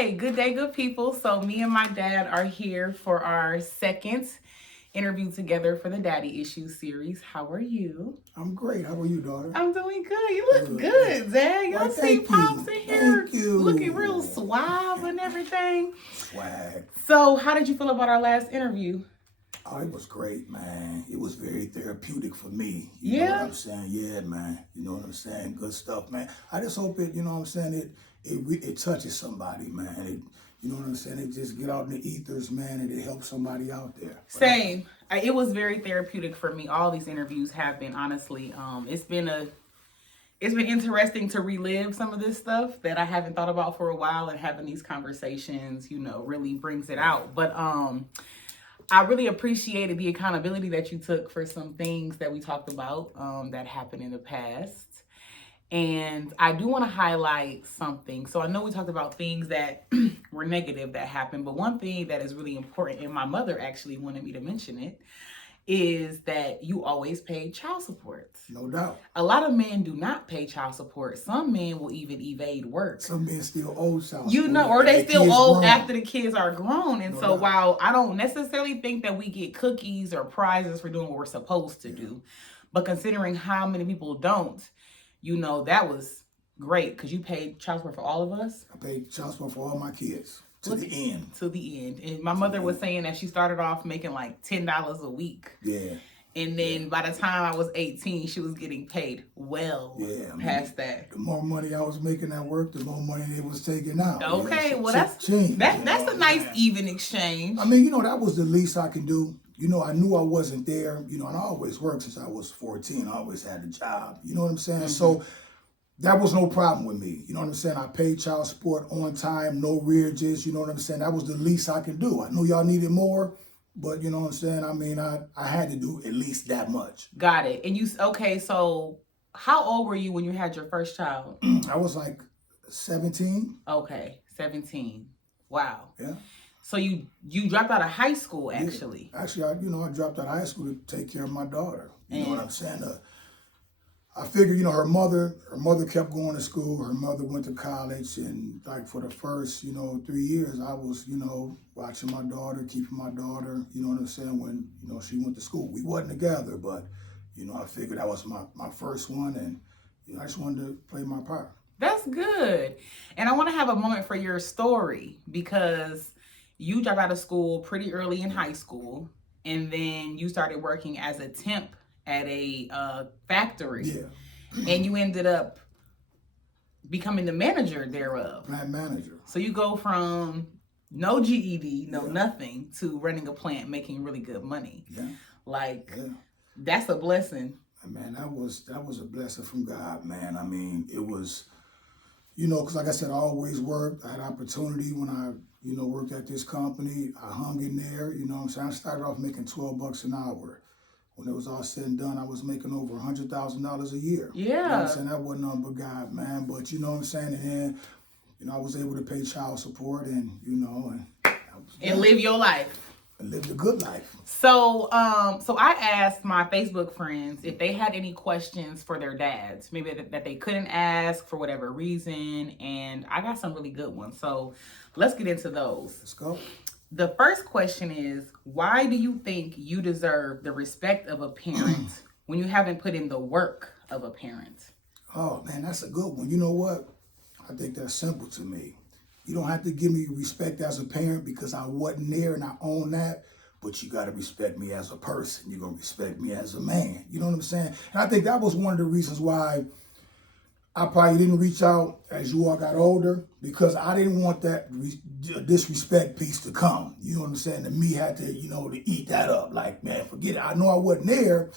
Okay, good day, good people. So me and my dad are here for our second interview together for the Daddy Issues series. How are you? I'm great. How are you, daughter? I'm doing good. You look good, Dad. Y'all see Pops in here looking real suave and everything. Swag. So how did you feel about our last interview? Oh, it was great, man. It was very therapeutic for me. You know what I'm saying? Yeah, man. You know what I'm saying? Good stuff, man. I just hope it, you know what I'm saying, it touches somebody, man. You know what I'm saying? It just get out in the ethers, man, and it helps somebody out there. Same. It was very therapeutic for me. All these interviews have been, honestly. It's been interesting to relive some of this stuff that I haven't thought about for a while, and having these conversations, really brings it out. But I really appreciated the accountability that you took for some things that we talked about that happened in the past. And I do want to highlight something. So I know we talked about things that were negative that happened, but one thing that is really important, and my mother actually wanted me to mention it, is that you always pay child support. No doubt. A lot of men do not pay child support. Some men will even evade work. Some men still owe child support. Or they still owe after the kids are grown. And no so doubt. While I don't necessarily think that we get cookies or prizes for doing what we're supposed to do, but considering how many people don't, that was great because you paid child support for all of us. I paid child support for all my kids. To the end. And my mother was saying that she started off making like $10 a week. Yeah. And then by the time I was 18, she was getting paid past that. The more money I was making at work, the more money they was taking out. Okay, well that's a nice even exchange. I mean, that was the least I can do. I knew I wasn't there, and I always worked since I was 14. I always had a job. You know what I'm saying? Mm-hmm. So that was no problem with me. You know what I'm saying? I paid child support on time, no rearages. You know what I'm saying? That was the least I could do. I knew y'all needed more, but you know what I'm saying? I mean, I had to do at least that much. Got it. And so how old were you when you had your first child? I was like 17. Okay, 17. Wow. Yeah. So you dropped out of high school, actually. Yeah. Actually, I dropped out of high school to take care of my daughter. You know what I'm saying? I figured, her mother kept going to school. Her mother went to college, and like for the first, 3 years, I was, watching my daughter, keeping my daughter. You know what I'm saying? When she went to school, we wasn't together, but I figured that was my first one, and I just wanted to play my part. That's good, and I want to have a moment for your story because you dropped out of school pretty early in high school, and then you started working as a temp at a factory. Yeah. And you ended up becoming the manager thereof. Plant manager. So you go from no GED, nothing, to running a plant, making really good money. Yeah. That's a blessing. Man, that was a blessing from God, man. I mean, it was, because like I said, I always worked. I had opportunity when I, worked at this company. I hung in there, what I'm saying? I started off making $12 an hour. When it was all said and done, I was making over $100,000 a year. Yeah. You know what I'm saying? That wasn't nothing but God, man. But you know what I'm saying? And then, I was able to pay child support and, and live your life. And live the good life. So I asked my Facebook friends if they had any questions for their dads, maybe that they couldn't ask for whatever reason, and I got some really good ones. So let's get into those. Let's go. The first question is, why do you think you deserve the respect of a parent when you haven't put in the work of a parent? Oh, man, that's a good one. You know what? I think that's simple to me. You don't have to give me respect as a parent because I wasn't there and I own that, but you got to respect me as a person. You're going to respect me as a man. You know what I'm saying? And I think that was one of the reasons why I probably didn't reach out as you all got older, because I didn't want that disrespect piece to come. You know what I'm saying? And me had to, to eat that up. Like, man, forget it. I know I wasn't there,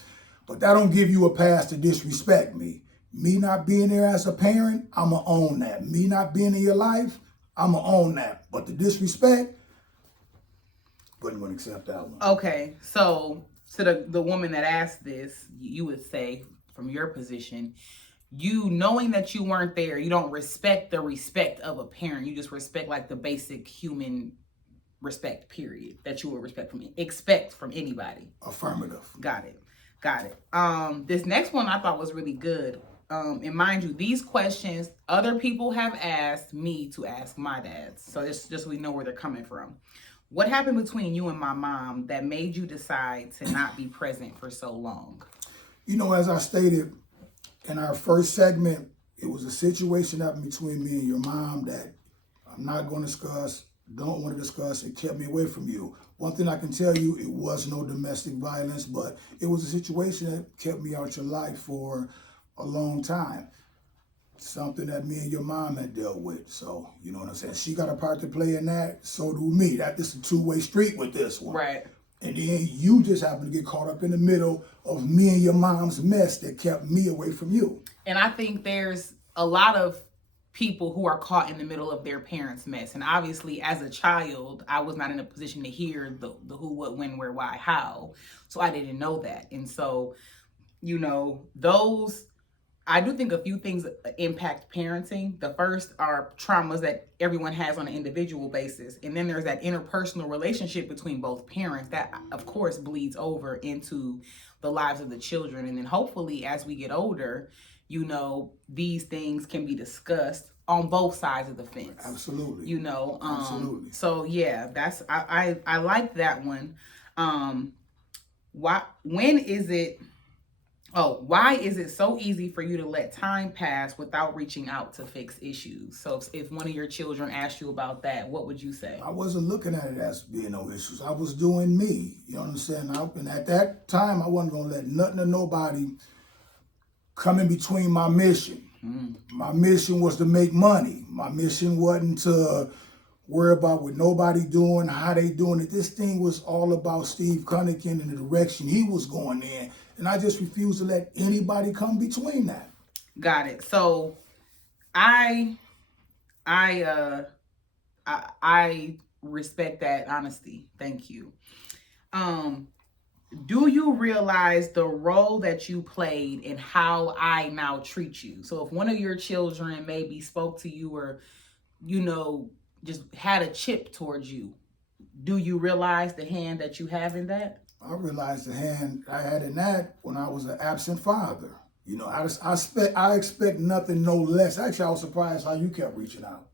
but that don't give you a pass to disrespect me. Me not being there as a parent, I'm going to own that. Me not being in your life, I'm going to own that. But the disrespect, wasn't going to accept that one. Okay, so to the woman that asked this, you would say, from your position, you knowing that you weren't there, you don't respect the respect of a parent. You just respect like the basic human respect, period, that you would expect from anybody. Affirmative. Got it. This next one I thought was really good. and mind you, these questions other people have asked me to ask my dad. So it's just so we know where they're coming from. What happened between you and my mom that made you decide to not be present for so long? You know, as I stated in our first segment, it was a situation happened between me and your mom that I'm not going to discuss, don't want to discuss. It kept me away from you. One thing I can tell you, it was no domestic violence, but it was a situation that kept me out your life for a long time. Something that me and your mom had dealt with. So, you know what I'm saying? She got a part to play in that. So do me. This is a two-way street with this one. Right. And then you just happen to get caught up in the middle of me and your mom's mess that kept me away from you. And I think there's a lot of people who are caught in the middle of their parents' mess. And obviously, as a child, I was not in a position to hear the who, what, when, where, why, how. So I didn't know that. And so, you know, I do think a few things impact parenting. The first are traumas that everyone has on an individual basis. And then there's that interpersonal relationship between both parents that, of course, bleeds over into the lives of the children. And then hopefully, as we get older, you know, these things can be discussed on both sides of the fence. Absolutely. You know, absolutely. So yeah, I like that one. Why is it so easy for you to let time pass without reaching out to fix issues? So if one of your children asked you about that, what would you say? I wasn't looking at it as being no issues. I was doing me. You know what I'm saying? And at that time, I wasn't going to let nothing or nobody come in between my mission. My mission was to make money. My mission wasn't to worry about what nobody doing, how they doing it. This thing was all about Steve Cunningham and the direction he was going in. And I just refused to let anybody come between that. Got it. So I respect that honesty. Thank you. Do you realize the role that you played in how I now treat you? So if one of your children maybe spoke to you or, you know, just had a chip towards you, do you realize the hand that you have in that? I realized the hand I had in that when I was an absent father. You know, I expect nothing, no less. Actually, I was surprised how you kept reaching out.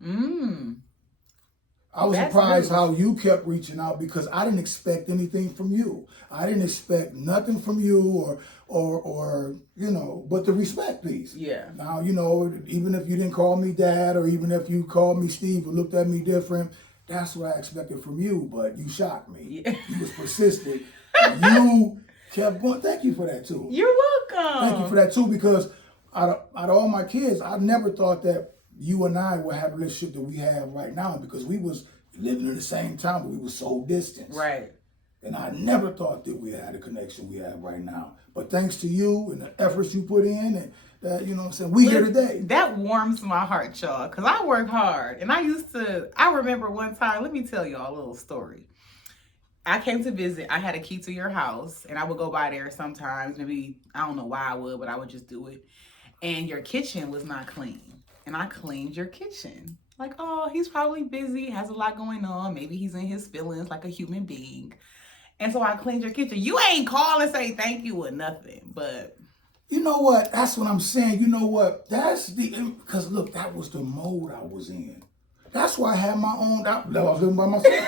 I was surprised how you kept reaching out because I didn't expect anything from you. I didn't expect nothing from you or you know, but the respect piece. Yeah. Now, you know, even if you didn't call me dad or even if you called me Steve or looked at me different, that's what I expected from you, but you shocked me. Yeah. You was persistent. You kept going. Thank you for that too. You're welcome. Thank you for that too, because out of all my kids, I never thought that you and I would have a relationship that we have right now because we was living in the same town, but we were so distant. Right. And I never thought that we had a connection we have right now. But thanks to you and the efforts you put in and that, you know what I'm saying, we here today. That warms my heart, y'all, because I work hard. And I remember one time, let me tell y'all a little story. I came to visit. I had a key to your house, and I would go by there sometimes. Maybe, I don't know why I would, but I would just do it. And your kitchen was not clean. And I cleaned your kitchen. Like, oh, he's probably busy, has a lot going on. Maybe he's in his feelings like a human being. And so I cleaned your kitchen. You ain't call and say thank you or nothing, but... You know what? That's what I'm saying. You know what? Because look, that was the mode I was in. That's why I had my own, I was living by myself.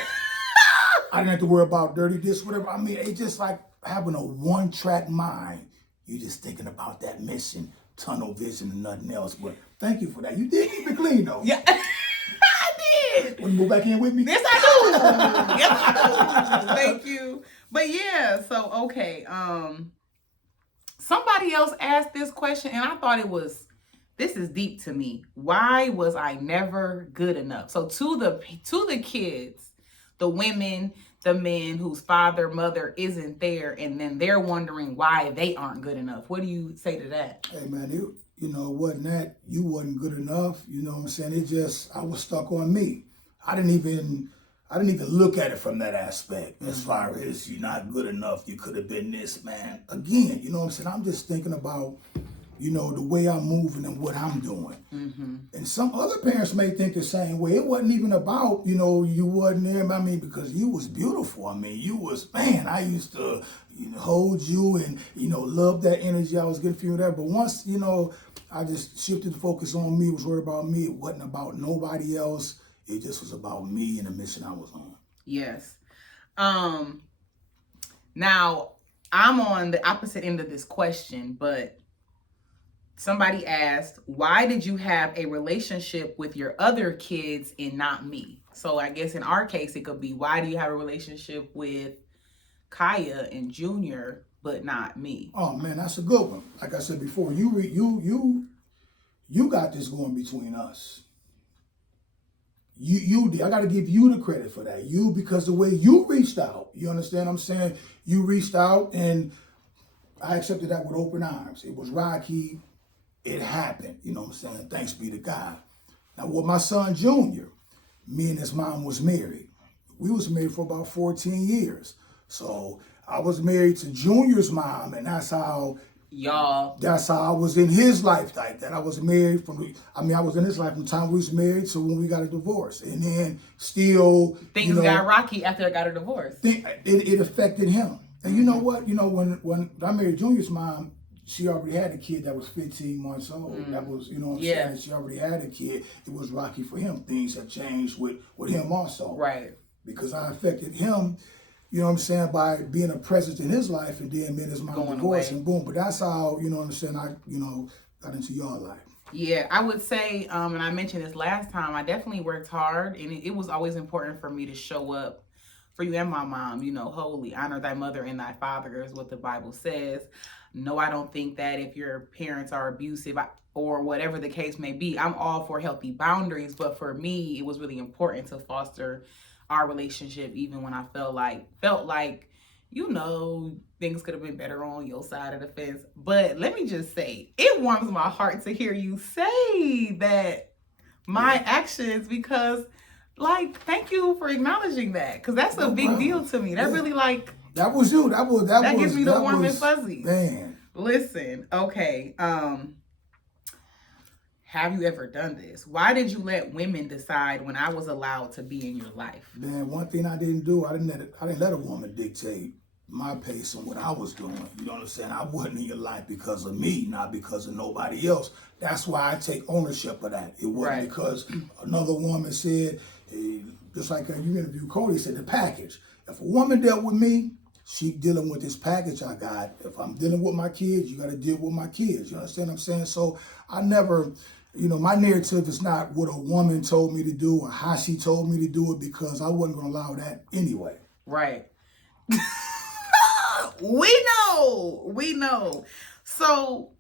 I didn't have to worry about dirty dishes, whatever. I mean, it's just like having a one-track mind. You're just thinking about that mission, tunnel vision, and nothing else. But thank you for that. You did keep it clean, though. Yeah, I did. Want to move back in with me? Yes, I do. Yes, I do. Thank you. But yeah, so, okay. Somebody else asked this question, and I thought this is deep to me. Why was I never good enough? So to the kids, the women, the men whose father, mother isn't there, and then they're wondering why they aren't good enough. What do you say to that? Hey, man, you know, it wasn't that you wasn't good enough. You know what I'm saying? I was stuck on me. I didn't even look at it from that aspect. As far as you're not good enough, you could have been this, man. Again, you know what I'm saying? I'm just thinking about, you know, the way I'm moving and what I'm doing. Mm-hmm. And some other parents may think the same way. It wasn't even about, you know, you wasn't there. I mean, because you was beautiful. I mean, you was, man, I used to, you know, hold you and, you know, love that energy I was getting from you there. But once, you know, I just shifted the focus on me. It was worried about me. It wasn't about nobody else. It just was about me and the mission I was on. Yes. Now, I'm on the opposite end of this question, but somebody asked, why did you have a relationship with your other kids and not me? So I guess in our case, it could be, why do you have a relationship with Kaya and Junior, but not me? Oh man, that's a good one. Like I said before, you got this going between us. You did. I got to give you the credit for that. You, because the way you reached out, you understand what I'm saying? You reached out and I accepted that with open arms. It was rocky. It happened. You know what I'm saying? Thanks be to God. Now with my son Junior, me and his mom was married. We was married for about 14 years. So I was married to Junior's mom, and that's how I was in his life like that. I was married I was in his life from the time we was married to when we got a divorce. And then still things got rocky after I got a divorce. It affected him. And you know what? You know, when I married Junior's mom, she already had a kid that was 15 months old. That was, you know what I'm saying? She already had a kid. It was rocky for him. Things have changed with him also. Right. Because I affected him, you know what I'm saying, by being a presence in his life, and then me and his mom divorced, and boom. But that's how, you know what I'm saying, I, got into your life. Yeah, I would say, and I mentioned this last time, I definitely worked hard, and it was always important for me to show up for you and my mom, wholly. Honor thy mother and thy father is what the Bible says. No, I don't think that if your parents are abusive or whatever the case may be, I'm all for healthy boundaries. But for me, it was really important to foster our relationship, even when I felt like, things could have been better on your side of the fence. But let me just say, it warms my heart to hear you say that my actions, because thank you for acknowledging that, because that's a big deal to me. That really that was you. That gives me the warm and fuzzy. Man. Listen, okay. Have you ever done this? Why did you let women decide when I was allowed to be in your life? Man, one thing I didn't do, I didn't let a woman dictate my pace and what I was doing. You know what I'm saying? I wasn't in your life because of me, not because of nobody else. That's why I take ownership of that. It wasn't because another woman said, just like you interviewed Cody, said the package. If a woman dealt with me, she dealing with this package I got. If I'm dealing with my kids, you got to deal with my kids. You understand what I'm saying? So I never, my narrative is not what a woman told me to do or how she told me to do it, because I wasn't going to allow that anyway. Right. We know. So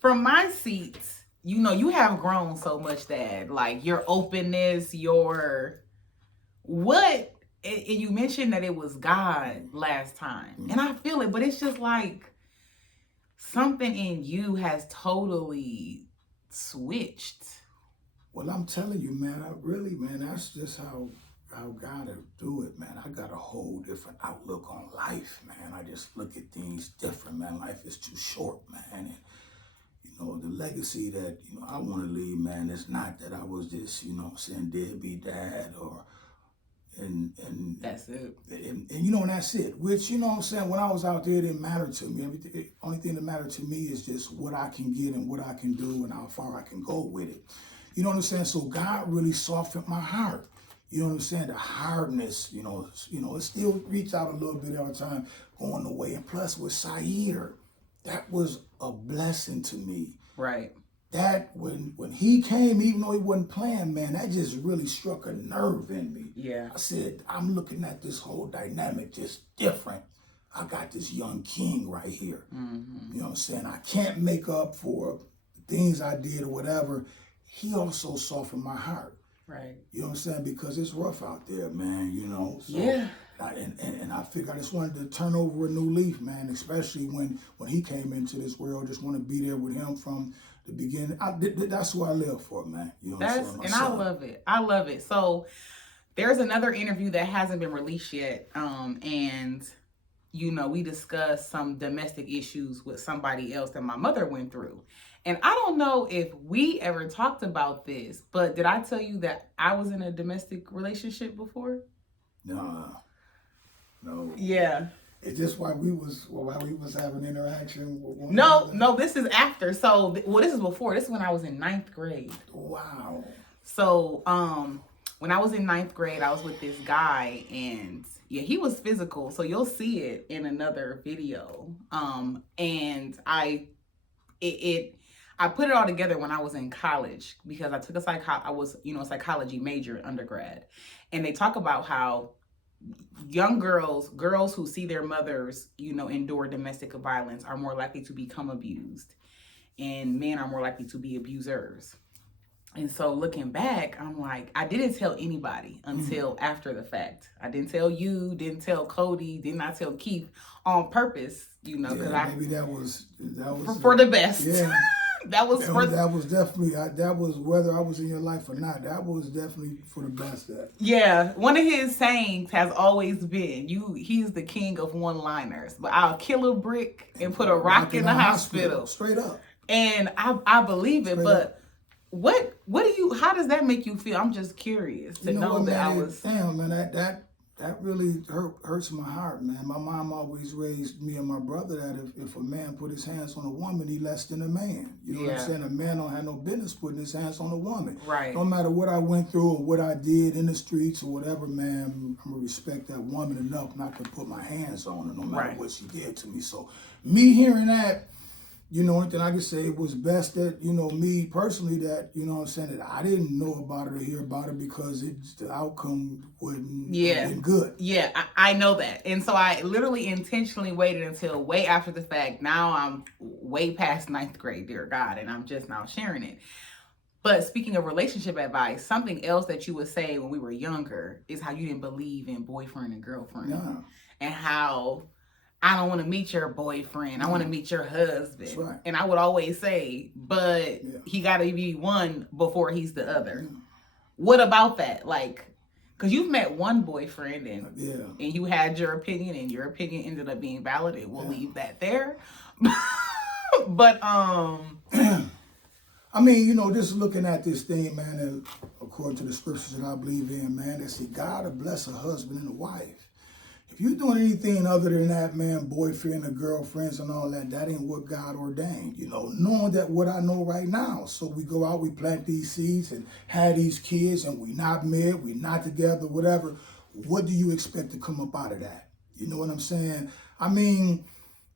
from my seats, you have grown so much, Dad. Like your openness, and you mentioned that it was God last time. And I feel it, but it's just like something in you has totally switched. Well, I'm telling you, man, that's just how God will do it, man. I got a whole different outlook on life, man. I just look at things different, man. Life is too short, man. And, the legacy that, I want to leave, man, it's not that I was just, deadbeat dad and that's it. And that's it. Which, when I was out there, it didn't matter to me. The only thing that mattered to me is just what I can get and what I can do and how far I can go with it. You know what I'm saying? So God really softened my heart. You know what I'm saying? The hardness, it still reached out a little bit every time going away. And plus with Sair, that was a blessing to me. Right. That when he came, even though he wasn't playing, man, that just really struck a nerve in me. Yeah. I said, I'm looking at this whole dynamic just different. I got this young king right here. Mm-hmm. You know what I'm saying? I can't make up for the things I did or whatever. He also softened my heart. Right. You know what I'm saying? Because it's rough out there, man, So, yeah. And I figured I just wanted to turn over a new leaf, man, especially when he came into this world. Just want to be there with him from the beginning. That's who I live for, man. You know what I'm saying? And I love it. So there's another interview that hasn't been released yet. And we discussed some domestic issues with somebody else that my mother went through. And I don't know if we ever talked about this, but did I tell you that I was in a domestic relationship before? No. Yeah. Is this why we was having interaction with one No, another? no, this is after. So, well, this is before. This is when I was in ninth grade. Wow. So, when I was in ninth grade, I was with this guy, and yeah, he was physical. So you'll see it in another video. And I put it all together when I was in college because I took I was, a psychology major undergrad, and they talk about how young girls who see their mothers, endure domestic violence are more likely to become abused, and men are more likely to be abusers. And so looking back, I'm like, I didn't tell anybody until after the fact. I didn't tell you, didn't tell Cody, did not tell Keith on purpose, because maybe that was for the best. Yeah. that was definitely that was whether I was in your life or not. That was definitely for the best. Yeah, one of his sayings has always been, he's the king of one-liners, but I'll kill a brick and put a rock in the hospital. Straight up. And I believe it, Straight but up. How does that make you feel? I'm just curious to know what, that man, I was. Damn, man, that really hurts my heart, man. My mom always raised me and my brother that if a man put his hands on a woman, he less than a man. You know what I'm saying? A man don't have no business putting his hands on a woman. Right. No matter what I went through or what I did in the streets or whatever, man, I'm gonna respect that woman enough not to put my hands on her, no matter what she did to me. So me hearing that, anything I could say, it was best that, me personally, that, that I didn't know about it or hear about it because the outcome wasn't good. Yeah, I know that. And so I literally intentionally waited until way after the fact. Now I'm way past ninth grade, dear God, and I'm just now sharing it. But speaking of relationship advice, something else that you would say when we were younger is how you didn't believe in boyfriend and girlfriend. Yeah. And how I don't want to meet your boyfriend. I want to meet your husband. That's right. And I would always say, but he got to be one before he's the other. Yeah. What about that? Like, because you've met one boyfriend and you had your opinion and your opinion ended up being valid. And we'll leave that there. But, I mean, just looking at this thing, man, and according to the scriptures that I believe in, man, they say God will bless a husband and a wife. If you're doing anything other than that, man, boyfriend or girlfriends and all that, that ain't what God ordained, knowing that what I know right now. So we go out, we plant these seeds and have these kids and we not married, we not together, whatever. What do you expect to come up out of that? You know what I'm saying? I mean,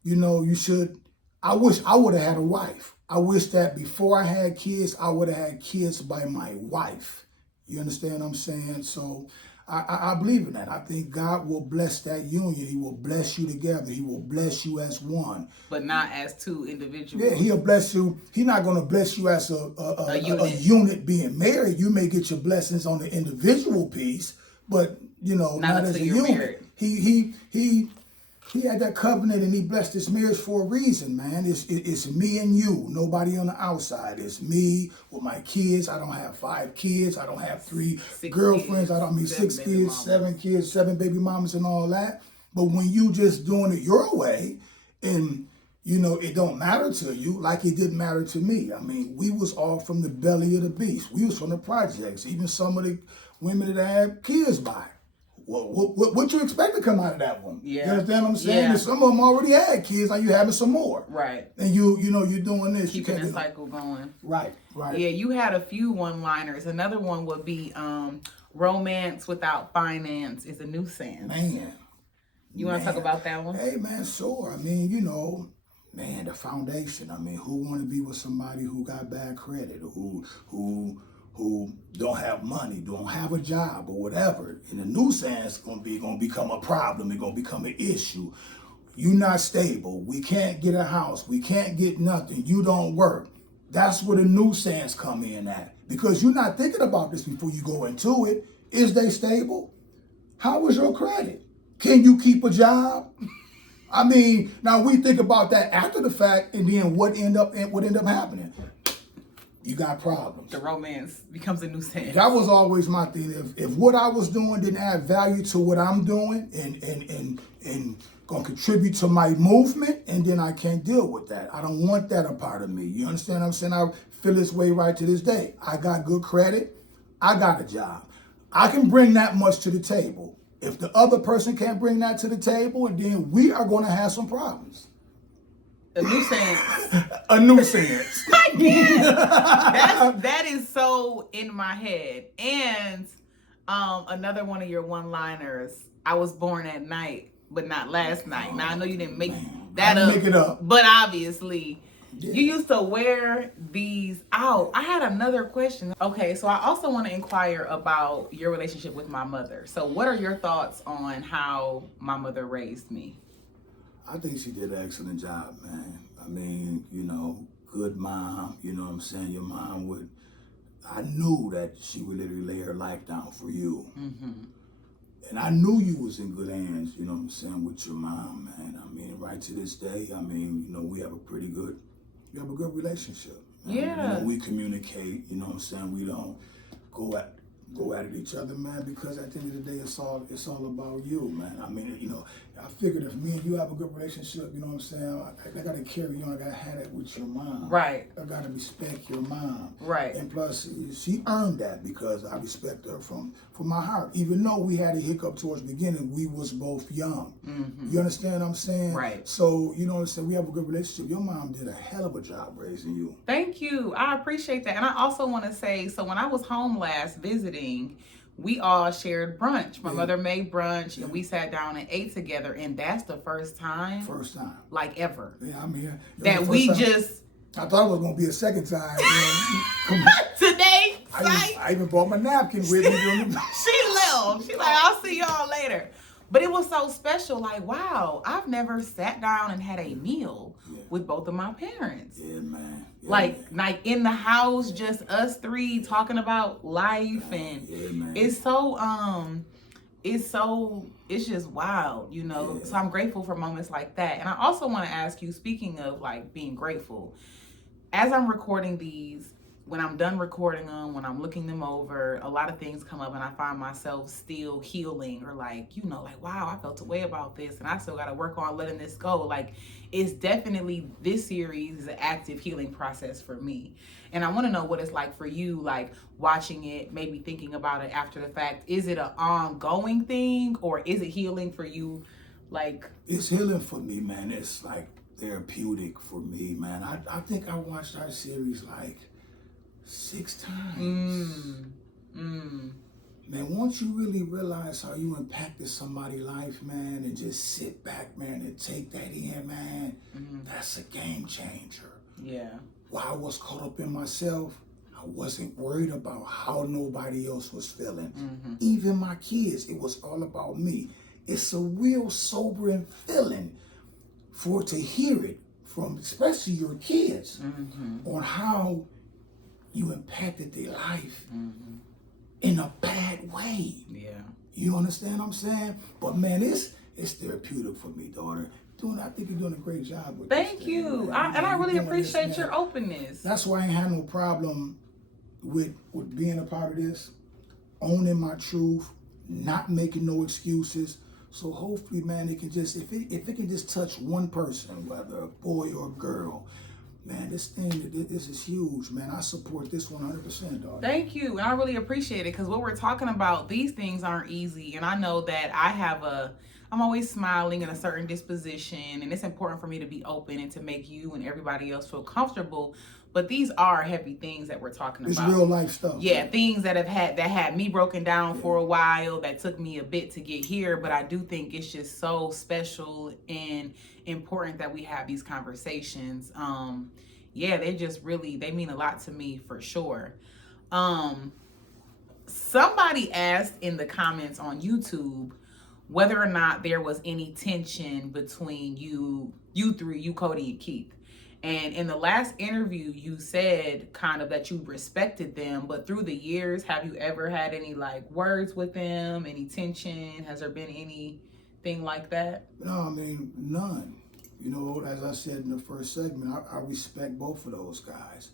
I wish I would have had a wife. I wish that before I had kids, I would have had kids by my wife. You understand what I'm saying? So I believe in that. I think God will bless that union. He will bless you together. He will bless you as one. But not as two individuals. Yeah, he'll bless you. He's not going to bless you as a unit being married. You may get your blessings on the individual piece, but, not as a unit. Married. He had that covenant and he blessed this marriage for a reason, man. It's me and you, nobody on the outside. It's me with my kids. I don't have 5 kids. I don't have 3 girlfriends. I don't mean 6 kids, 7 kids, 7 baby mamas and all that. But when you just doing it your way and, it don't matter to you like it didn't matter to me. I mean, we was all from the belly of the beast. We was from the projects. Even some of the women that I had kids by. What you expect to come out of that one? Yeah. You understand what I'm saying? Yeah. Some of them already had kids, now you having some more. Right. And you're doing this. Keeping the cycle going. Right. Yeah, you had a few one-liners. Another one would be romance without finance is a nuisance. Man. You want to talk about that one? Hey, man, sure. I mean, man, the foundation. I mean, who want to be with somebody who got bad credit, who don't have money, don't have a job or whatever? In the nuisance, it's gonna become a problem. It's gonna become an issue. You not stable. We can't get a house. We can't get nothing. You don't work. That's where the nuisance come in at. Because you're not thinking about this before you go into it. Is they stable? How is your credit? Can you keep a job? I mean, now we think about that after the fact, and then what end up happening? You got problems. The romance becomes a nuisance. That was always my thing. If what I was doing didn't add value to what I'm doing and gonna contribute to my movement, and then I can't deal with that. I don't want that a part of me. You understand what I'm saying? I feel this way right to this day. I got good credit. I got a job. I can bring that much to the table. If the other person can't bring that to the table, and then we are going to have some problems. A nuisance. A nuisance. That is so in my head. And another one of your one-liners. I was born at night, but not last night. Now I know you didn't make that up. Make it up. But obviously, you used to wear these out. I had another question. Okay, so I also want to inquire about your relationship with my mother. So what are your thoughts on how my mother raised me? I think she did an excellent job, man. I mean, you know, good mom, you know what I'm saying? Your mom would, I knew that she would literally lay her life down for you. Mm-hmm. And I knew you was in good hands, you know what I'm saying, with your mom, man. I mean, right to this day, I mean, you know, we have a good relationship. Yeah. You know, we communicate, you know what I'm saying? We don't go at each other, man, because at the end of the day, it's all about you, man. I mean, you know, I figured if me and you have a good relationship, you know what I'm saying, I got to carry on, I got to have that with your mom. Right. I got to respect your mom. Right. And plus, she earned that because I respect her from my heart. Even though we had a hiccup towards the beginning, we was both young. Mm-hmm. You understand what I'm saying? Right. So, you know what I'm saying, we have a good relationship. Your mom did a hell of a job raising you. Thank you. I appreciate that. And I also want to say, so when I was home last visiting, we all shared brunch. My mother made brunch and we sat down and ate together. And that's the first time. Like ever. Yeah, I mean. That we just. I thought it was going to be a second time. Today, I even brought my napkin with me. She left. She like, I'll see y'all later. But it was so special. Like, wow, I've never sat down and had a meal with both of my parents. Yeah, man. Yeah, like in the house, just us three talking about life, and it's just wild, you know. So I'm grateful for moments like that. And I also want to ask you, speaking of like being grateful, as I'm recording these, when I'm done recording them, when I'm looking them over, a lot of things come up and I find myself still healing, or like, you know, like, wow, I felt a way about this and I still got to work on letting this go. Like, it's definitely, this series is an active healing process for me. And I want to know what it's like for you, like watching it, maybe thinking about it after the fact. Is it an ongoing thing, or is it healing for you? Like, it's healing for me, man. It's like therapeutic for me, man. I think I watched our series like 6 times. Man, once you really realize how you impacted somebody's life, man, and just sit back, man, and take that in, man, that's a game changer. Yeah. While I was caught up in myself, I wasn't worried about how nobody else was feeling. Even my kids, it was all about me. It's a real sobering feeling to hear it from especially your kids on how you impacted their life in a bad way. Yeah. You understand what I'm saying? But man, it's therapeutic for me, daughter. I think you're doing a great job with this. Thank you. I really appreciate your openness. That's why I ain't had no problem with being a part of this, owning my truth, not making no excuses. So hopefully, man, it can just, if it can just touch one person, whether a boy or a girl, man, this is huge, man. I support this 100%, dog. Thank you. And I really appreciate it, because what we're talking about, these things aren't easy. And I know that I'm always smiling in a certain disposition, and it's important for me to be open and to make you and everybody else feel comfortable. But these are heavy things that we're talking about. It's real life stuff. Yeah, things that had me broken down for a while, that took me a bit to get here. But I do think it's just so special and important that we have these conversations. They mean a lot to me for sure. Somebody asked in the comments on YouTube whether or not there was any tension between you three, Cody and Keith. And in the last interview, you said kind of that you respected them, but through the years, have you ever had any like words with them, any tension? Has there been anything like that? No, I mean, none. You know, as I said in the first segment, I respect both of those guys.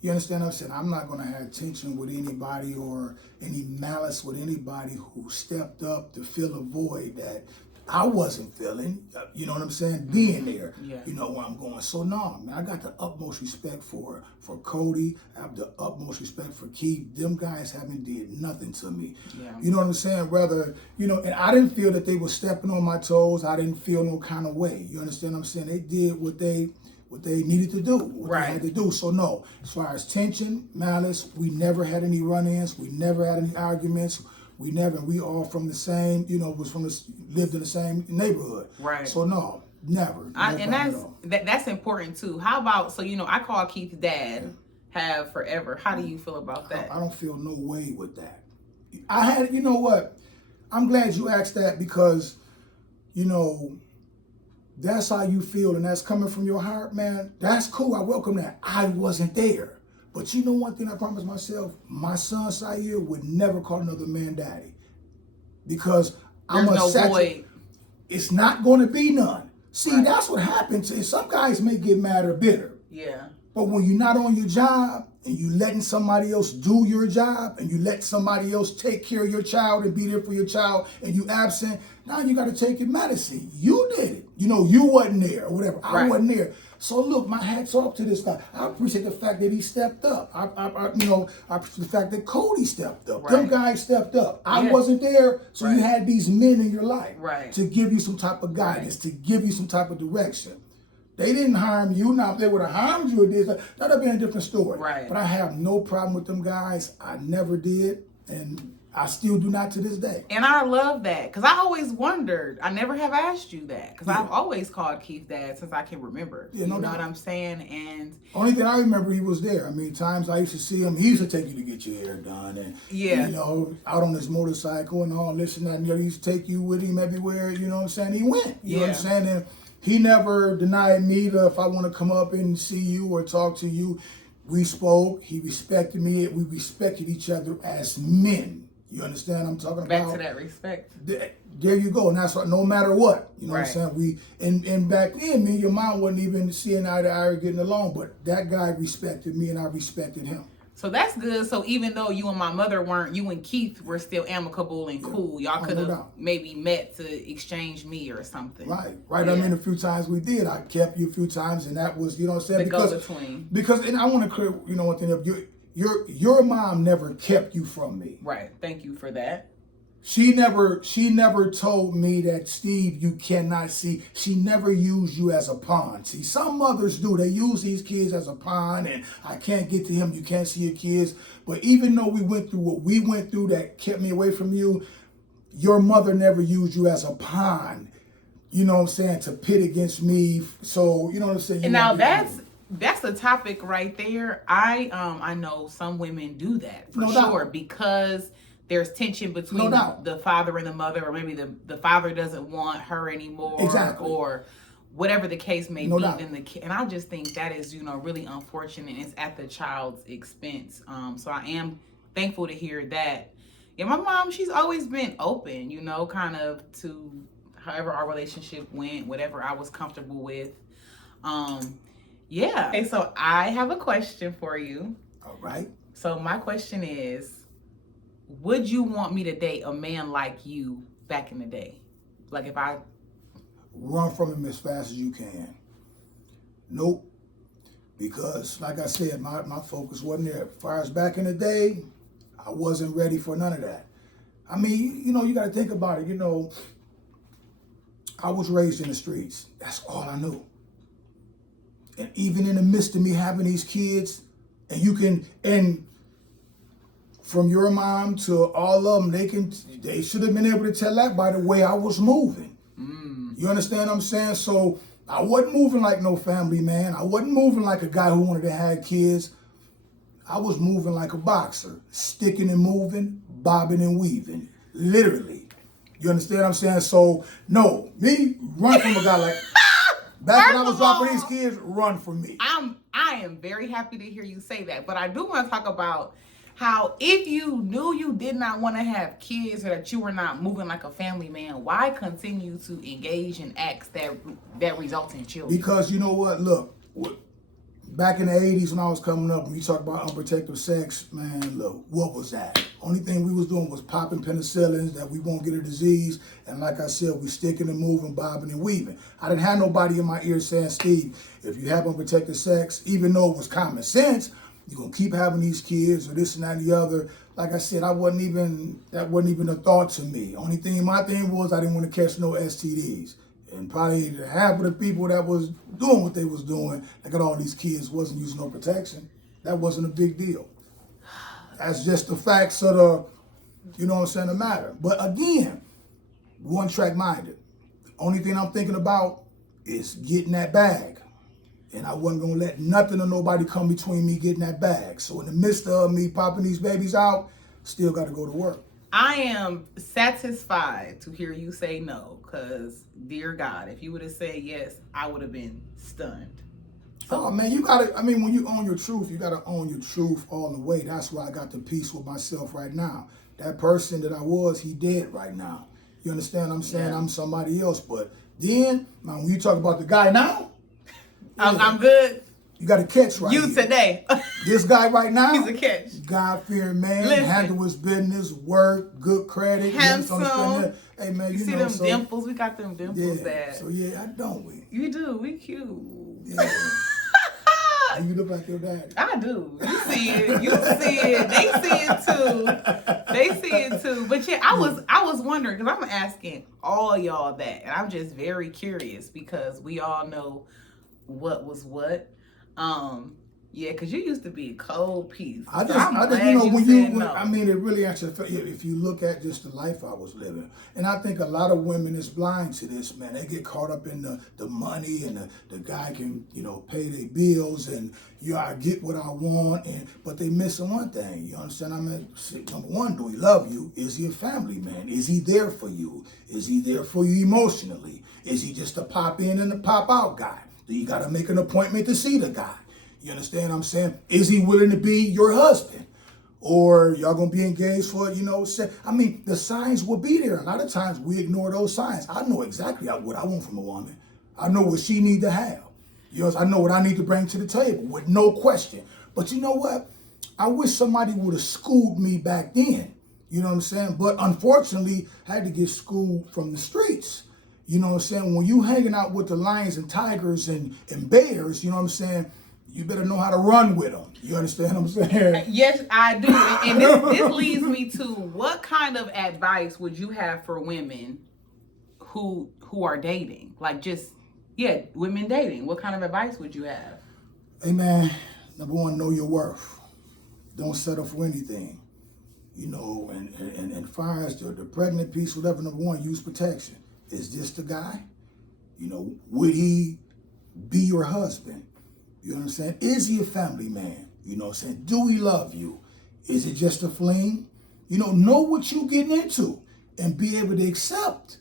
You understand what I'm saying? I'm not going to have tension with anybody or any malice with anybody who stepped up to fill a void that I wasn't feeling, you know what I'm saying, being there, Yeah. you know where I'm going. So no, man, I got the utmost respect for Cody. I have the utmost respect for Keith. Them guys haven't did nothing to me. Yeah. You know what I'm saying? Rather, you know, and I didn't feel that they were stepping on my toes. I didn't feel no kind of way. You understand what I'm saying? They did what they needed to do, what Right. they had to do. So no, as far as tension, malice, we never had any run-ins. We never had any arguments. We all from the same, you know, lived in the same neighborhood. Right. So no, never. And that's important too. How about, so, you know, I call Keith's dad, have forever. How do you feel about that? I don't feel no way with that. You know what? I'm glad you asked that because, you know, that's how you feel and that's coming from your heart, man. That's cool. I welcome that. I wasn't there. But you know one thing I promised myself? My son, Sayer, would never call another man daddy. Because There's no void. It's not going to be none. See, That's what happens. Some guys may get mad or bitter. Yeah. But when you're not on your job and you letting somebody else do your job and you let somebody else take care of your child and be there for your child and you absent, now you got to take your medicine. You did it. You know, you wasn't there or whatever. I wasn't there. So look, my hat's off to this guy. I appreciate the fact that he stepped up. I appreciate the fact that Cody stepped up. Them guys stepped up. I wasn't there, so you had these men in your life to give you some type of guidance, to give you some type of direction. They didn't harm you. Now, if they would have harmed you, that'd have been a different story. Right. But I have no problem with them guys. I never did, and I still do not to this day. And I love that, because I always wondered. I never have asked you that, because I've always called Keith dad since I can remember. Yeah, you know what I'm saying? And only thing I remember, he was there. I mean, times I used to see him, he used to take you to get your hair done, and you know, out on his motorcycle and all this and that. And he used to take you with him everywhere. You know what I'm saying? He went. You know what I'm saying? And he never denied me if I want to come up and see you or talk to you. We spoke. He respected me. We respected each other as men. You understand what I'm talking about? Back to that respect. There you go. And that's what, no matter what. You know what I'm saying? And back then, me and your mom wasn't even seeing eye to eye or getting along, but that guy respected me and I respected him. So that's good. So even though you and my mother weren't, you and Keith were still amicable and cool. Y'all could have maybe met to exchange me or something. Right. Yeah. I mean, a few times we did. I kept you a few times, and that was, you know what I'm saying? The go-between. Because, and I want to clear, you know, one thing up. Your mom never kept you from me. Right. Thank you for that. She never told me that, Steve, you cannot see. She never used you as a pawn. See, some mothers do. They use these kids as a pawn, and I can't get to him. You can't see your kids. But even though we went through what we went through that kept me away from you, your mother never used you as a pawn, you know what I'm saying, to pit against me. So, you know what I'm saying? And now that's a topic right there. I know some women do that for sure, because there's tension between the father and the mother, or maybe the father doesn't want her anymore, or whatever the case may be. Then the kid, and I just think that is, you know, really unfortunate, and it's at the child's expense. So I am thankful to hear that. Yeah, my mom, she's always been open, you know, kind of to however our relationship went, whatever I was comfortable with. Yeah. Okay, so I have a question for you. All right. So my question is, would you want me to date a man like you back in the day? Like if I... Run from him as fast as you can. Nope. Because, like I said, my focus wasn't there. As far as back in the day, I wasn't ready for none of that. I mean, you know, you got to think about it. You know, I was raised in the streets. That's all I knew. And even in the midst of me having these kids, and from your mom to all of them, they should have been able to tell that by the way I was moving. You understand what I'm saying? So I wasn't moving like no family man. I wasn't moving like a guy who wanted to have kids. I was moving like a boxer, sticking and moving, bobbing and weaving, literally. You understand what I'm saying? So no, me run from a guy like back when I was dropping these kids, run from me. I am very happy to hear you say that, but I do want to talk about how if you knew you did not want to have kids, or that you were not moving like a family man, why continue to engage in acts that result in children? Because you know what? Look, back in the 80s when I was coming up, when you talk about unprotected sex, man, look, what was that? Only thing we was doing was popping penicillins that we won't get a disease. And like I said, we sticking and moving, bobbing and weaving. I didn't have nobody in my ear saying, Steve, if you have unprotected sex, even though it was common sense, you're going to keep having these kids or this and that and the other. Like I said, that wasn't even a thought to me. My thing was I didn't want to catch no STDs. And probably half of the people that was doing what they was doing, that got all these kids, wasn't using no protection. That wasn't a big deal. That's just the facts of the, you know what I'm saying, the matter. But again, one track minded. Only thing I'm thinking about is getting that bag. And I wasn't gonna let nothing or nobody come between me getting that bag. So in the midst of me popping these babies out, still gotta go to work. I am satisfied to hear you say no, because, dear God, if you would have said yes, I would have been stunned. Oh, man, when you own your truth, you got to own your truth all the way. That's why I got the peace with myself right now. That person that I was, he dead right now. You understand what I'm saying? Yeah. I'm somebody else. But then, now, when you talk about the guy now, I'm good. You got to catch right You here. Today. This guy right now, he's a catch. God-fearing man, Listen. handle his business, work, good credit. Handsome. Hey, man, you see know, them dimples? We got them dimples that. So, yeah, I don't we? You do. We cute. Yeah. You look like your daddy. I do. You see it. You see it. They see it too. They see it too. But yeah, I was wondering, because I'm asking all y'all that, and I'm just very curious because we all know what was what. Yeah, because you used to be a cold piece. I just I mean, it really actually, if you look at just the life I was living, and I think a lot of women is blind to this, man. They get caught up in the money and the guy can, pay their bills and, I get what I want, but they missing one thing. You understand? I mean, number one, do he love you? Is he a family man? Is he there for you? Is he there for you emotionally? Is he just a pop in and a pop out guy? Do you got to make an appointment to see the guy? You understand what I'm saying? Is he willing to be your husband? Or y'all going to be engaged for, I mean, the signs will be there. A lot of times we ignore those signs. I know exactly what I want from a woman. I know what she need to have. I know what I need to bring to the table with no question. But you know what? I wish somebody would have schooled me back then. You know what I'm saying? But unfortunately, I had to get schooled from the streets. You know what I'm saying? When you hanging out with the lions and tigers and bears, you know what I'm saying? You better know how to run with them. You understand what I'm saying? Yes, I do. And this leads me to, what kind of advice would you have for women who are dating? Like women dating. What kind of advice would you have? Hey, man, number one, know your worth. Don't settle for anything. And far as the pregnant piece, whatever, number one, use protection. Is this the guy? Would he be your husband? You know what I'm saying? Is he a family man? You know what I'm saying? Do he love you? Is it just a fling? Know what you're getting into and be able to accept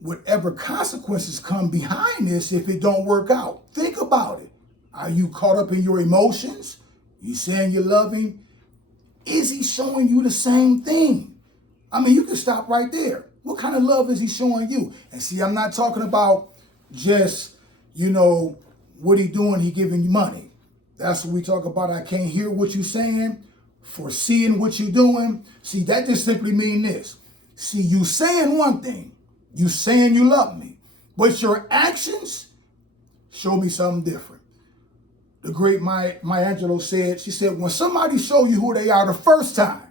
whatever consequences come behind this if it don't work out. Think about it. Are you caught up in your emotions? You saying you love him? Is he showing you the same thing? I mean, you can stop right there. What kind of love is he showing you? And see, I'm not talking about just, what he doing, he giving you money. That's what we talk about. I can't hear what you saying, foreseeing what you doing. See, that just simply mean this. See, you saying one thing, you saying you love me, but your actions show me something different. The great Maya Angelou said, she said, when somebody show you who they are the first time,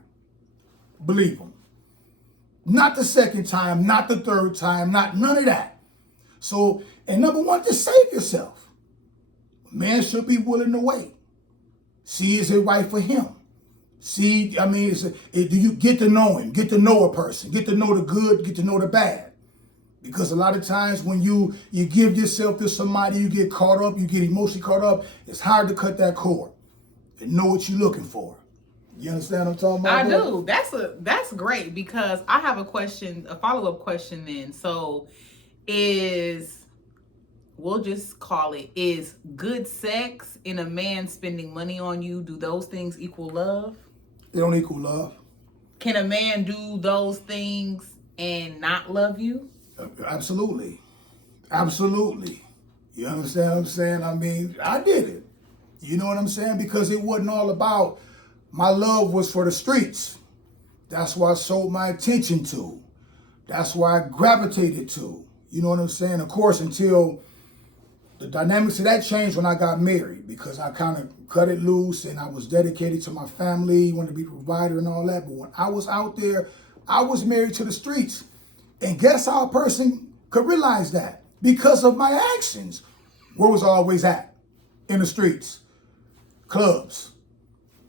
believe them. Not the second time, not the third time, not none of that. So, and number one, just save yourself. Man should be willing to wait. See, is it right for him? See, I mean, do you get to know him? Get to know a person. Get to know the good, get to know the bad. Because a lot of times when you give yourself to somebody, you get caught up, you get emotionally caught up, it's hard to cut that cord and know what you're looking for. You understand what I'm talking about? I do. That's great, because I have a follow-up question then. So we'll just call it, is good sex and a man spending money on you, do those things equal love? They don't equal love. Can a man do those things and not love you? Absolutely. Absolutely. You understand what I'm saying? I mean, I did it. You know what I'm saying? Because it wasn't all about, my love was for the streets. That's what I sold my attention to. That's why I gravitated to. You know what I'm saying? Of course, until the dynamics of that changed when I got married, because I kind of cut it loose and I was dedicated to my family, wanted to be a provider and all that. But when I was out there, I was married to the streets. And guess how a person could realize that? Because of my actions. Where was I always at? In the streets, clubs,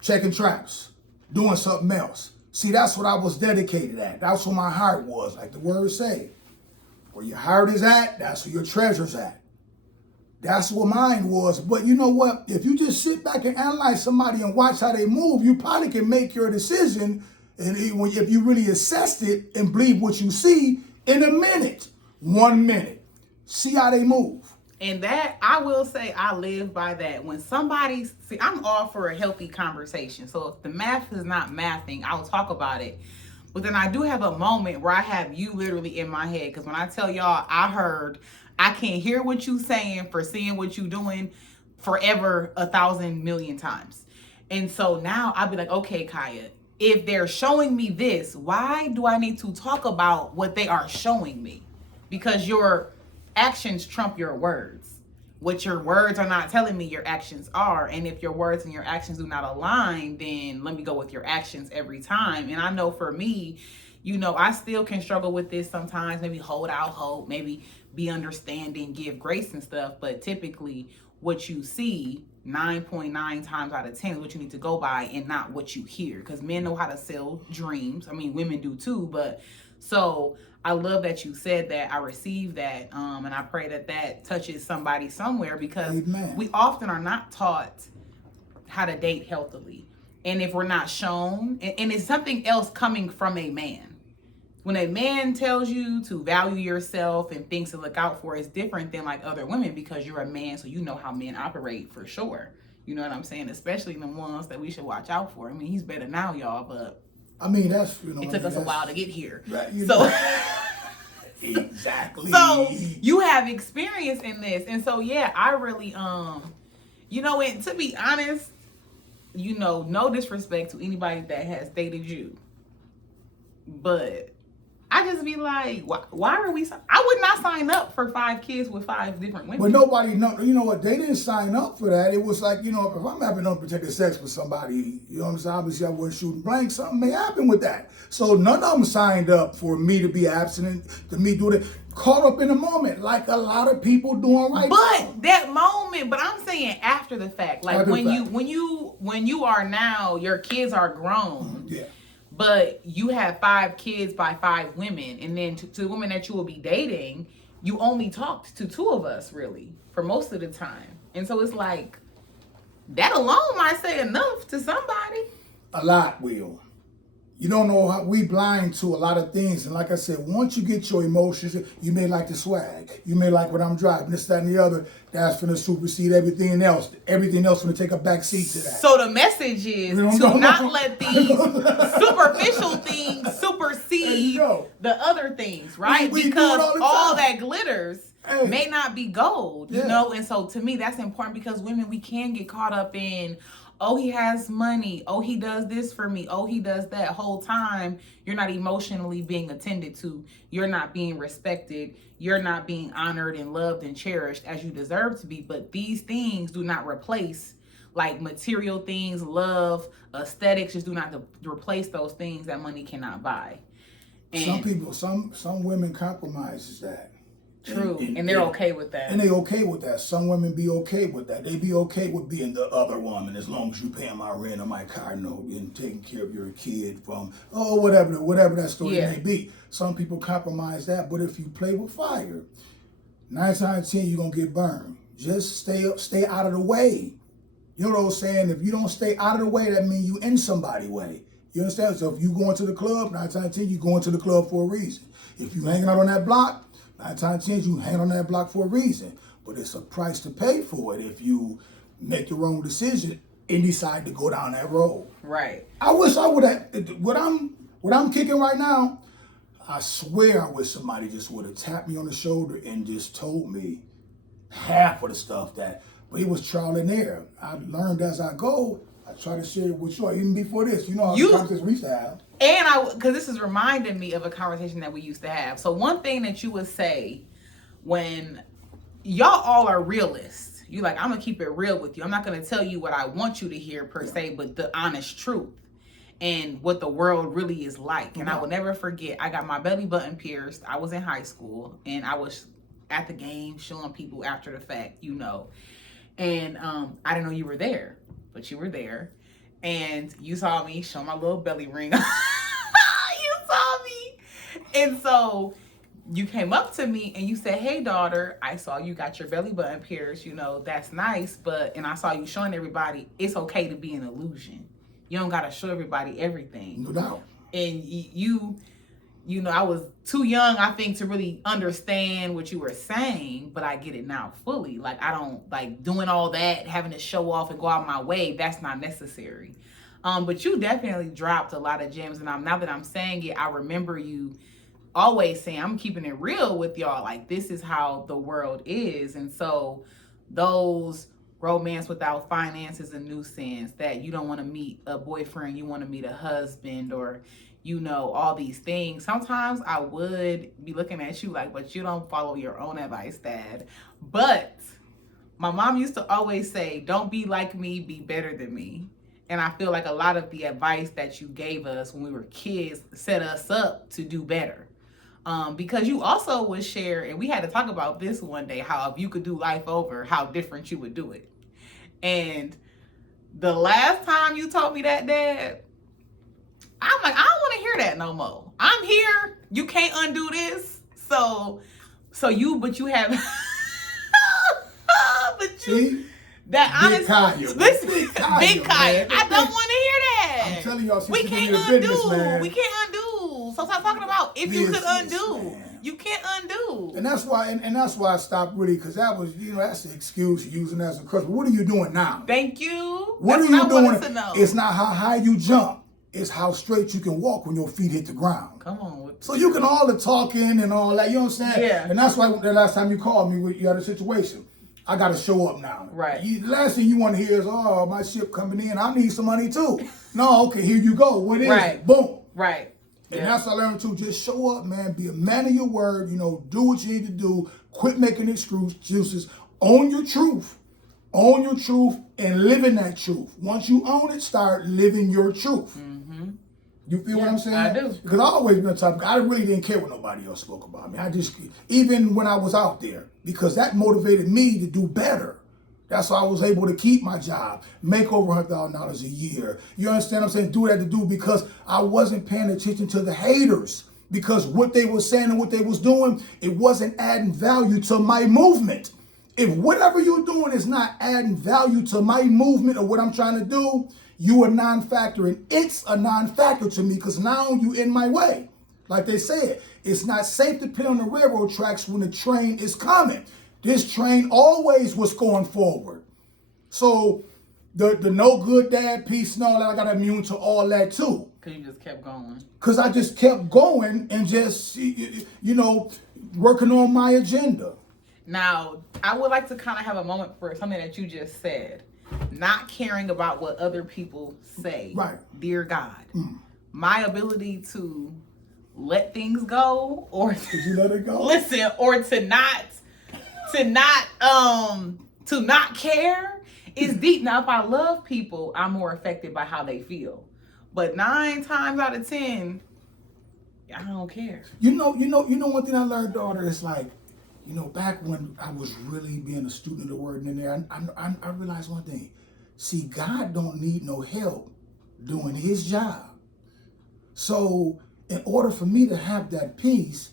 checking traps, doing something else. See, that's what I was dedicated at. That's where my heart was, like the words say. Where your heart is at, that's where your treasure's at. That's what mine was. But you know what? If you just sit back and analyze somebody and watch how they move, you probably can make your decision, and if you really assessed it and believe what you see, in a minute, 1 minute. See how they move. And that, I will say, I live by that. When somebody, see, I'm all for a healthy conversation. So if the math is not mathing, I'll talk about it. But then I do have a moment where I have you literally in my head. Because when I tell y'all, I can't hear what you saying for seeing what you doing forever 1,000 million times. And so now I'll be like, okay, Kaya, if they're showing me this, why do I need to talk about what they are showing me? Because your actions trump your words. What your words are not telling me, your actions are. And if your words and your actions do not align, then let me go with your actions every time. And I know for me, you know, I still can struggle with this sometimes, maybe hold out hope, maybe be understanding, give grace and stuff. But typically what you see 9.9 times out of 10 is what you need to go by and not what you hear. Because men know how to sell dreams. I mean, women do too. But so I love that you said that. I received that. And I pray that that touches somebody somewhere, because Amen. we often are not taught how to date healthily. And if we're not shown, and it's something else coming from a man. When a man tells you to value yourself and things to look out for, it's different than like other women, because you're a man, so you know how men operate for sure. You know what I'm saying? Especially the ones that we should watch out for. I mean, he's better now, y'all, but I mean, that's, you know, it took us a while to get here. Right, So exactly. So you have experience in this. And so yeah, I really you know, and to be honest, you know, no disrespect to anybody that has dated you, but I just be like, why are we? I would not sign up for 5 kids with 5 different women. But nobody know. You know what? They didn't sign up for that. It was like, you know, if I'm having unprotected sex with somebody, you know what I'm saying? Obviously, I wasn't shooting blank. Something may happen with that. So none of them signed up for me to be abstinent, to me doing it. Caught up in the moment, like a lot of people doing right now. But that moment, but I'm saying after the fact, like when you are now, your kids are grown. Yeah. But you have 5 kids by 5 women, and then to the women that you will be dating, you only talked to 2 of us really for most of the time. And so it's like, that alone might say enough to somebody. A lot will. You don't know how we blind to a lot of things. And like I said, once you get your emotions, you may like the swag. You may like what I'm driving, this, that, and the other. That's going to supersede everything else. Everything else going to take a back seat to that. So the message is to not let these superficial things supersede the other things, right? Because all that glitters may not be gold, you know? And so to me, that's important, because women, we can get caught up in, oh, he has money. Oh, he does this for me. Oh, he does that. Whole time, you're not emotionally being attended to. You're not being respected. You're not being honored and loved and cherished as you deserve to be. But these things do not replace, like material things, love, aesthetics, just do not replace those things that money cannot buy. And some people, some women compromises that. True, and they're okay with that. And they okay with that. Some women be okay with that. They be okay with being the other woman, as long as you paying my rent or my car note and taking care of your kid from, whatever that story may be. Some people compromise that, but if you play with fire, 9 times out of 10 you're gonna get burned. Just stay out of the way. You know what I'm saying? If you don't stay out of the way, that means you in somebody's way. You understand? So if you going to the club, 9 times out of 10 you going to the club for a reason. If you hanging out on that block, 9 times out of 10 you hang on that block for a reason. But it's a price to pay for it if you make the wrong decision and decide to go down that road. Right. I wish I would have. What I'm kicking right now, I swear I wish somebody just would have tapped me on the shoulder and just told me half of the stuff that But it was trial and error. I learned as I go. I try to share it with you. Even before this, how the conversation we used to have. And because this is reminding me of a conversation that we used to have. So one thing that you would say when y'all all are realists, you like, I'm going to keep it real with you. I'm not going to tell you what I want you to hear per se, but the honest truth and what the world really is like. And I will never forget, I got my belly button pierced. I was in high school and I was at the game showing people after the fact, And I didn't know you were there, but you were there. And you saw me show my little belly ring. You saw me. And so you came up to me and you said, hey, daughter, I saw you got your belly button pierced. That's nice. And I saw you showing everybody it's okay to be an illusion. You don't got to show everybody everything. No doubt. And I was too young, I think, to really understand what you were saying, but I get it now fully. Like, I don't like doing all that, having to show off and go out my way. That's not necessary. But you definitely dropped a lot of gems. And now that I'm saying it, I remember you always saying, I'm keeping it real with y'all. Like, this is how the world is. And so those romance without finance is a nuisance, that you don't want to meet a boyfriend, you want to meet a husband, or all these things. Sometimes I would be looking at you like, but you don't follow your own advice, Dad. But my mom used to always say, don't be like me, be better than me. And I feel like a lot of the advice that you gave us when we were kids set us up to do better. Because you also would share, and we had to talk about this one day, how if you could do life over, how different you would do it. And the last time you told me that, Dad, I'm like, I don't want to hear that no more. I'm here. You can't undo this. But you have, See? That honest, listen, big Kaya. I don't want to hear that. I'm telling y'all, we can't undo. We can't undo. So stop talking about if you could undo. Man. You can't undo. And that's why, and that's why I stopped really, because that was, that's the excuse you're using as a crutch. But what are you doing now? Thank you. What are you doing? It's not how high you jump. It's how straight you can walk when your feet hit the ground. Come on. So you can all the talking and all that, you know what I'm saying? Yeah. And that's why the last time you called me, you had a situation. I got to show up now. Right. The last thing you want to hear is, oh, my ship coming in. I need some money too. No, okay, here you go. What is it? Boom. Right. And that's what I learned too. Just show up, man. Be a man of your word. Do what you need to do. Quit making excuses. Own your truth. Own your truth and live in that truth. Once you own it, start living your truth. Mm-hmm. You feel what I'm saying? I do. Because I've always been a type of guy. I really didn't care what nobody else spoke about me. Even when I was out there, because that motivated me to do better. That's why I was able to keep my job, make over $100,000 a year. You understand what I'm saying? Do what I had to do because I wasn't paying attention to the haters. Because what they were saying and what they was doing, it wasn't adding value to my movement. If whatever you're doing is not adding value to my movement or what I'm trying to do, you a non-factor. And it's a non-factor to me because now you in my way. Like they said, it's not safe to pit on the railroad tracks when the train is coming. This train always was going forward. So the no good dad piece and all that, I got immune to all that too. Because you just kept going. Because I just kept going and just, working on my agenda. Now, I would like to kind of have a moment for something that you just said. Not caring about what other people say. Right. Dear God, my ability to let things go or did you let it go? Listen, or to not care is deep. Now, if I love people, I'm more affected by how they feel. But 9 times out of 10, I don't care. You know one thing I learned, daughter, it's like, back when I was really being a student of the word in there, I realized one thing. See, God don't need no help doing his job. So in order for me to have that peace,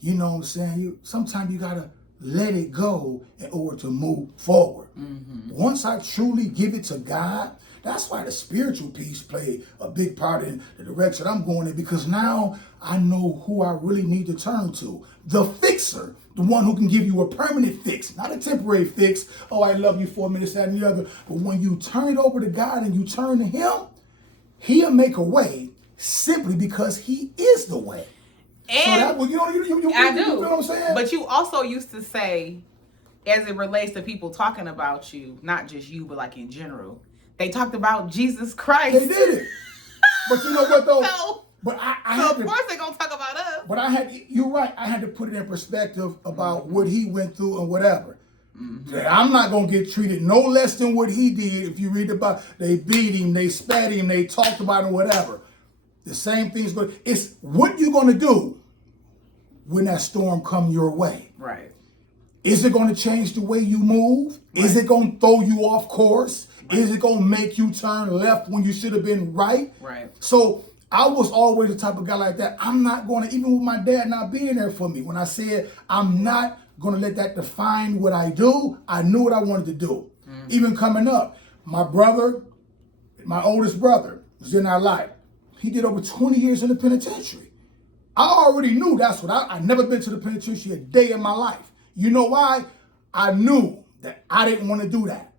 you know what I'm saying, sometimes you got to let it go in order to move forward. Mm-hmm. Once I truly give it to God, that's why the spiritual piece played a big part in the direction I'm going in, because now I know who I really need to turn to. The fixer, the one who can give you a permanent fix, not a temporary fix. Oh, I love you 4 minutes, that and the other. But when you turn it over to God and you turn to him, he'll make a way simply because he is the way. And so that, I do. You know what I'm saying? But you also used to say, as it relates to people talking about you, not just you, but like in general, they talked about Jesus Christ. They did it. But you know what though? So, but I of course they're gonna talk about us. But you're right. I had to put it in perspective about what he went through and whatever. I'm not gonna get treated no less than what he did. If you read about, they beat him, they spat him, they talked about him, whatever. The same thing's going. It's what you're gonna do when that storm come your way. Right. Is it going to change the way you move? Right. Is it going to throw you off course? Right. Is it going to make you turn left when you should have been right? Right. So I was always the type of guy like that. I'm not going to, even with my dad not being there for me, when I said I'm not going to let that define what I do, I knew what I wanted to do. Even coming up, my brother, my oldest brother, was in our life. He did over 20 years in the penitentiary. I already knew that's what I'd never been to the penitentiary a day in my life. You know why? I knew that I didn't want to do that.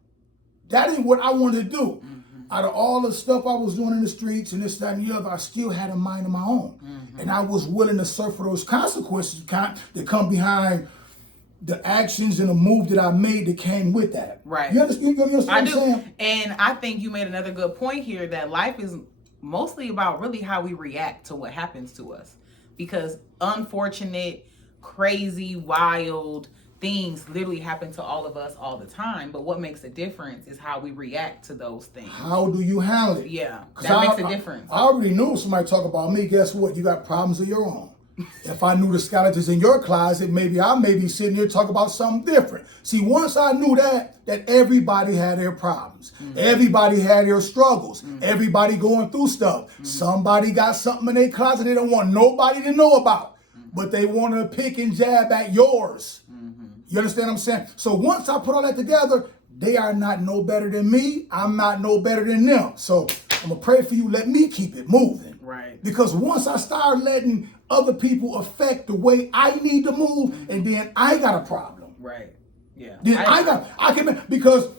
That ain't what I wanted to do. Out of all the stuff I was doing in the streets and this, that, and the other, I still had a mind of my own. And I was willing to suffer those consequences that come behind the actions and the move that I made that came with that. Right. You understand what I'm saying? And I think you made another good point here, that life is mostly about really how we react to what happens to us. Because unfortunate, crazy, wild things literally happen to all of us all the time. But what makes a difference is how we react to those things. How do you handle it? Yeah, that makes a difference. I already knew somebody talk about me. Guess what? You got problems of your own. If I knew the skeletons in your closet, maybe I may be sitting here talking about something different. See, once I knew that everybody had their problems. Everybody had their struggles. Everybody going through stuff. Somebody got something in their closet they don't want nobody to know about. But they want to pick and jab at yours. You understand what I'm saying? So once I put all that together, they are not no better than me. I'm not no better than them. So I'm going to pray for you. Let me keep it moving. Right. Because once I start letting other people affect the way I need to move, and then I got a problem. Right. Yeah. Then because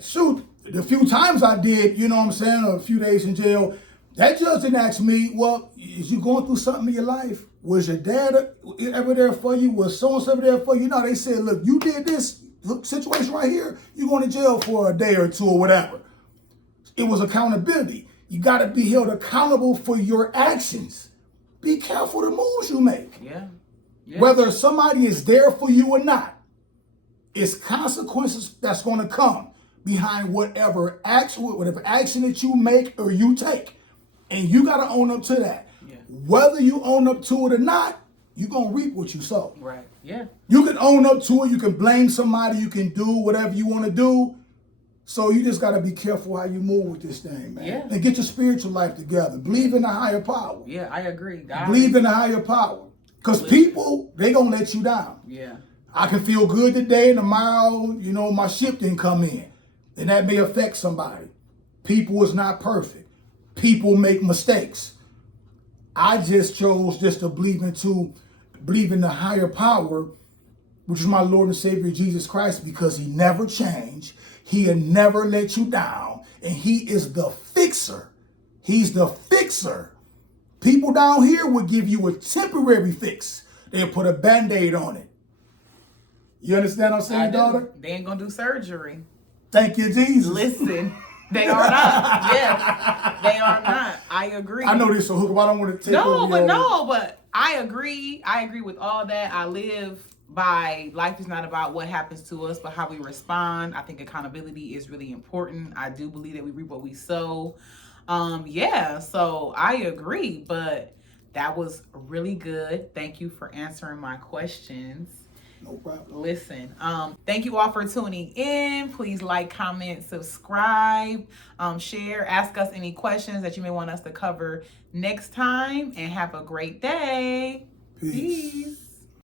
shoot, the few times I did, you know what I'm saying, a few days in jail, that judge didn't ask me, well, is you going through something in your life? Was your dad ever there for you? Was so-and-so ever there for you? No, they said, look, you did this situation right here, you're going to jail for a day or two or whatever. It was accountability. You got to be held accountable for your actions. Be careful the moves you make. Yeah. Whether somebody is there for you or not, it's consequences that's going to come behind whatever action that you make or you take. And you got to own up to that. Yeah. Whether you own up to it or not, you're going to reap what you sow. Right. Yeah. You can own up to it. You can blame somebody. You can do whatever you want to do. So you just got to be careful how you move with this thing, man. Yeah. And get your spiritual life together. Believe in the higher power. Yeah, I agree. Believe in the higher power. Because people, they going to let you down. Yeah. I can feel good today and tomorrow, you know, my ship didn't come in. And that may affect somebody. People is not perfect. People make mistakes. I just chose just to believe in the higher power, which is my Lord and Savior, Jesus Christ, because he never changed. He'll never let you down. And he is the fixer. He's the fixer. People down here would give you a temporary fix. They'll put a Band-Aid on it. You understand what I'm saying, daughter? They ain't gonna do surgery. Thank you, Jesus. Listen, they are not. Yes, they are not. I agree. I know this is a hook. I don't want to take but I agree. I agree with all that. I live by life is not about what happens to us, but how we respond. I think accountability is really important. I do believe that we reap what we sow. So I agree, but that was really good. Thank you for answering my questions. No problem. Listen, thank you all for tuning in. Please like, comment, subscribe, share, ask us any questions that you may want us to cover next time, and have a great day. Peace.